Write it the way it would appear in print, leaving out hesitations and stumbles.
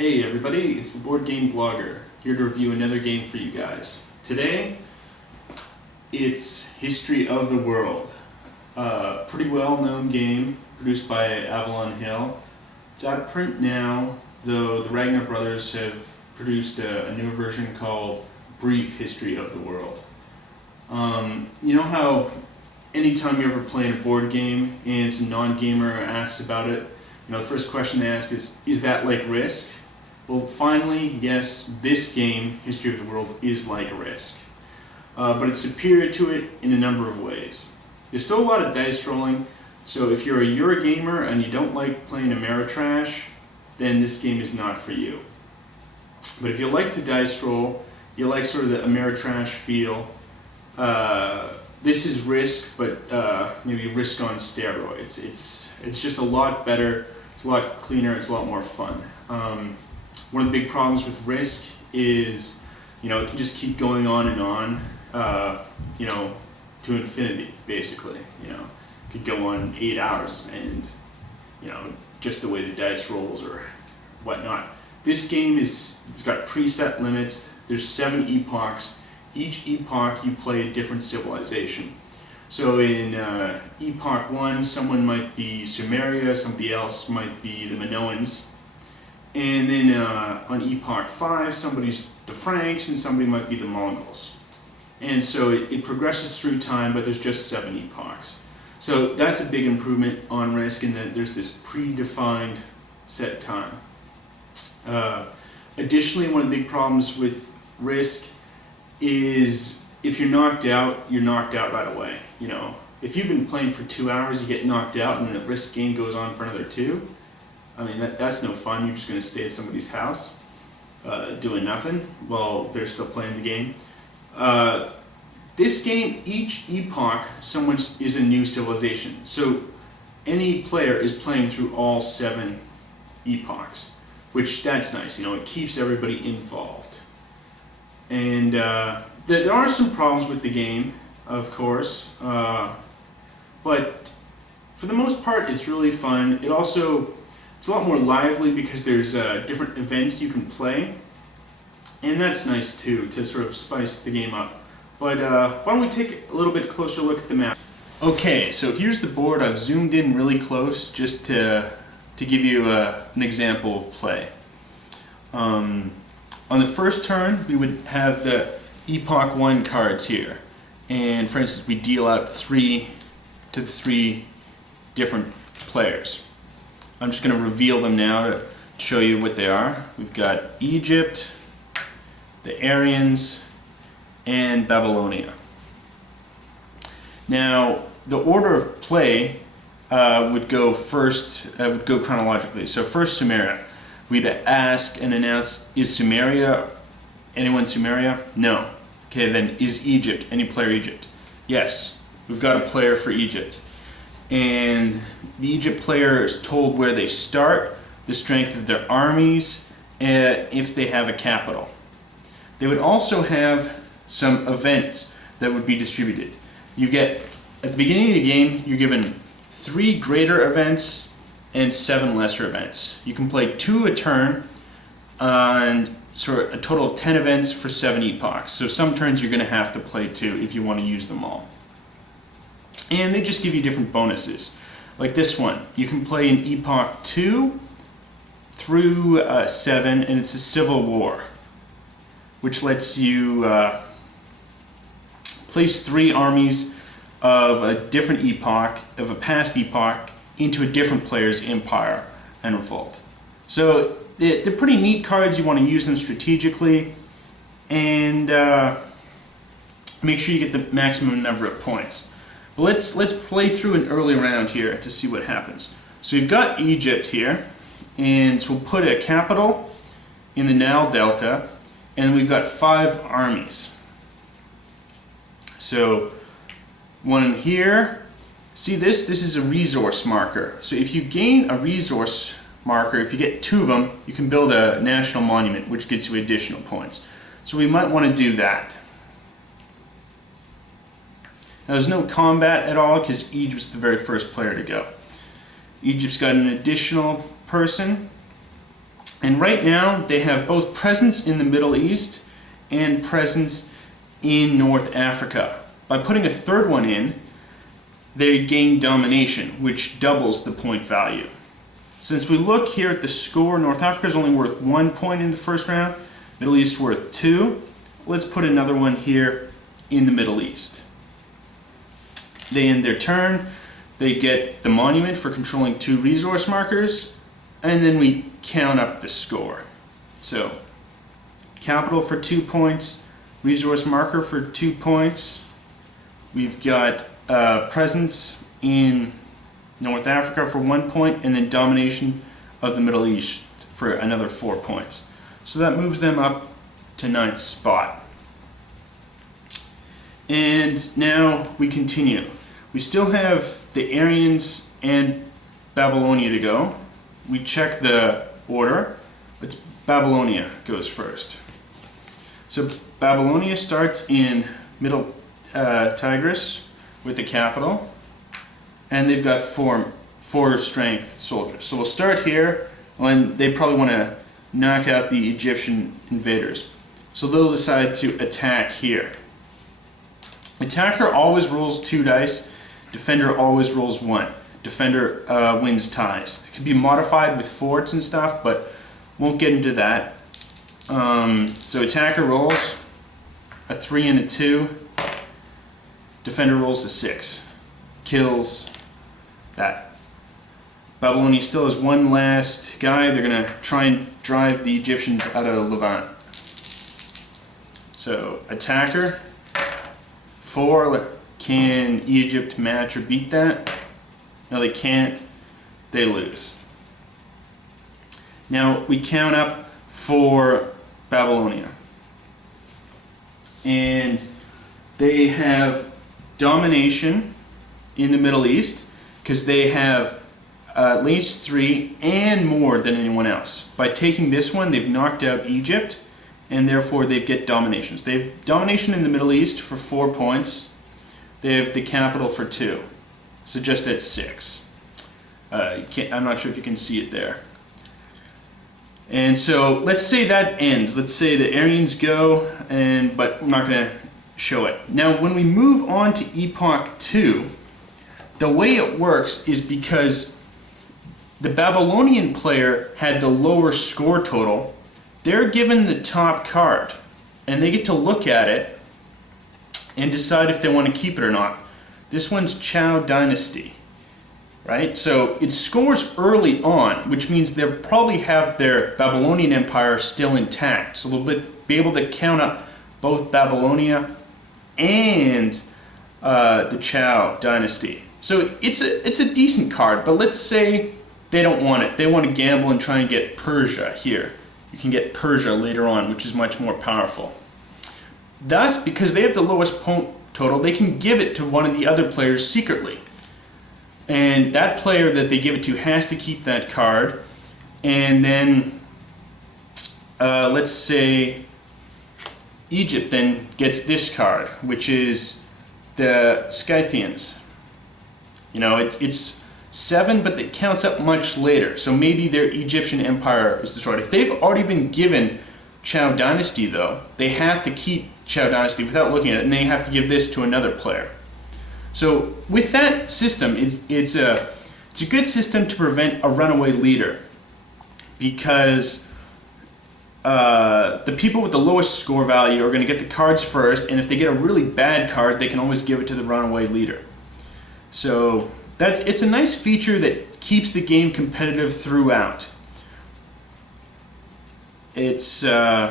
Hey everybody, it's the Board Game Blogger, here to review another game for you guys. Today, it's History of the World. Pretty well-known game, produced by Avalon Hill. It's out of print now, though the Ragnar brothers have produced a newer version called Brief History of the World. You know how anytime you're ever playing a board game and some non-gamer asks about it, the first question they ask is that like Risk? Well, finally, yes, this game, History of the World, is like Risk. But it's superior to it in a number of ways. There's still a lot of dice rolling, so if you're a Eurogamer and you don't like playing Ameritrash, then this game is not for you. But if you like to dice roll, you like sort of the Ameritrash feel, this is Risk, but maybe Risk on steroids. It's just a lot better, it's a lot cleaner, it's a lot more fun. One of the big problems with Risk is, it can just keep going on and on, to infinity, basically. It could go on 8 hours and, just the way the dice rolls or whatnot. This game it's got preset limits. There's 7 epochs. Each epoch you play a different civilization. So in Epoch 1, someone might be Sumeria, somebody else might be the Minoans. And then on Epoch 5, somebody's the Franks and somebody might be the Mongols. And so it progresses through time, but there's just 7 epochs. So that's a big improvement on Risk in that there's this predefined set time. Additionally, one of the big problems with Risk is if you're knocked out right away. If you've been playing for 2 hours, you get knocked out, and the Risk game goes on for another 2. I mean, that's no fun. You're just going to stay at somebody's house doing nothing while they're still playing the game. This game, each epoch, someone is a new civilization. So any player is playing through all 7 epochs, which that's nice. It keeps everybody involved. And there are some problems with the game, of course, but for the most part, it's really fun. It's a lot more lively because there's different events you can play, and that's nice too, to sort of spice the game up. But why don't we take a little bit closer look at the map? Okay, so here's the board. I've zoomed in really close just to give you an example of play. On the first turn, we would have the Epoch 1 cards here. And for instance, we deal out 3 to the 3 different players. I'm just going to reveal them now to show you what they are. We've got Egypt, the Aryans, and Babylonia. Now, the order of play would go chronologically. So first, Sumeria. We'd ask and announce, is Sumeria, anyone Sumeria? No. Okay, then is Egypt, any player Egypt? Yes, we've got a player for Egypt. And the Egypt player is told where they start, the strength of their armies, if they have a capital. They would also have some events that would be distributed. You get, at the beginning of the game, you're given 3 greater events and 7 lesser events. You can play 2 a turn, and sort of a total of 10 events for 7 epochs. So some turns you're going to have to play 2 if you want to use them all. And they just give you different bonuses. Like this one, you can play in Epoch 2 through 7, and it's a civil war, which lets you place 3 armies of a different epoch, of a past epoch, into a different player's empire and revolt. So they're pretty neat cards. You want to use them strategically, and make sure you get the maximum number of points. But let's play through an early round here to see what happens. So we've got Egypt here, and so we'll put a capital in the Nile Delta, and we've got 5 armies. So one here. See this? This is a resource marker. So if you gain a resource marker, if you get 2 of them, you can build a national monument, which gets you additional points. So we might want to do that. Now there's no combat at all because Egypt's the very first player to go. Egypt's got an additional person, And right now they have both presence in the Middle East and presence in North Africa. By putting a third one in, they gain domination, which doubles the point value. Since we look here at the score, North Africa is only worth 1 point in the first round, Middle East worth 2. Let's put another one here in the Middle East. They end their turn, they get the monument for controlling 2 resource markers, and then we count up the score. So, capital for 2 points, resource marker for 2 points. We've got presence in North Africa for 1 point, and then domination of the Middle East for another 4 points. So that moves them up to 9th spot. And now we continue. We still have the Aryans and Babylonia to go. We check the order. It's Babylonia goes first. So Babylonia starts in Middle Tigris with the capital, and they've got four strength soldiers. So we'll start here, and they probably want to knock out the Egyptian invaders. So they'll decide to attack here. Attacker always rolls 2 dice, defender always rolls 1. Defender wins ties. It can be modified with forts and stuff, but won't get into that. So attacker rolls a 3 and a 2. Defender rolls a 6. Kills that. Babylonia still has one last guy. They're going to try and drive the Egyptians out of Levant. So attacker, 4. Can Egypt match or beat that? No, they can't. They lose. Now we count up for Babylonia. And they have domination in the Middle East because they have at least 3 and more than anyone else. By taking this one, they've knocked out Egypt, and therefore they get dominations. They have domination in the Middle East for 4 points. They have the capital for 2, so just at 6. I'm not sure if you can see it there. And so let's say that ends. Let's say the Aryans go, but I'm not going to show it. Now when we move on to Epoch 2, the way it works is because the Babylonian player had the lower score total, they're given the top card, and they get to look at it and decide if they want to keep it or not. This one's Chow Dynasty, right? So it scores early on, which means they'll probably have their Babylonian Empire still intact. So they'll be able to count up both Babylonia and the Chow Dynasty. So it's a decent card, but let's say they don't want it. They want to gamble and try and get Persia here. You can get Persia later on, which is much more powerful. Thus, because they have the lowest point total, they can give it to one of the other players secretly. And that player that they give it to has to keep that card. And then, let's say Egypt then gets this card, which is the Scythians. You know, it's 7, but it counts up much later. So maybe their Egyptian empire is destroyed. If they've already been given Chow Dynasty, though, they have to keep Chow Dynasty without looking at it, and they have to give this to another player. So with that system, it's a good system to prevent a runaway leader, because the people with the lowest score value are going to get the cards first, and if they get a really bad card, they can always give it to the runaway leader. So it's a nice feature that keeps the game competitive throughout. It's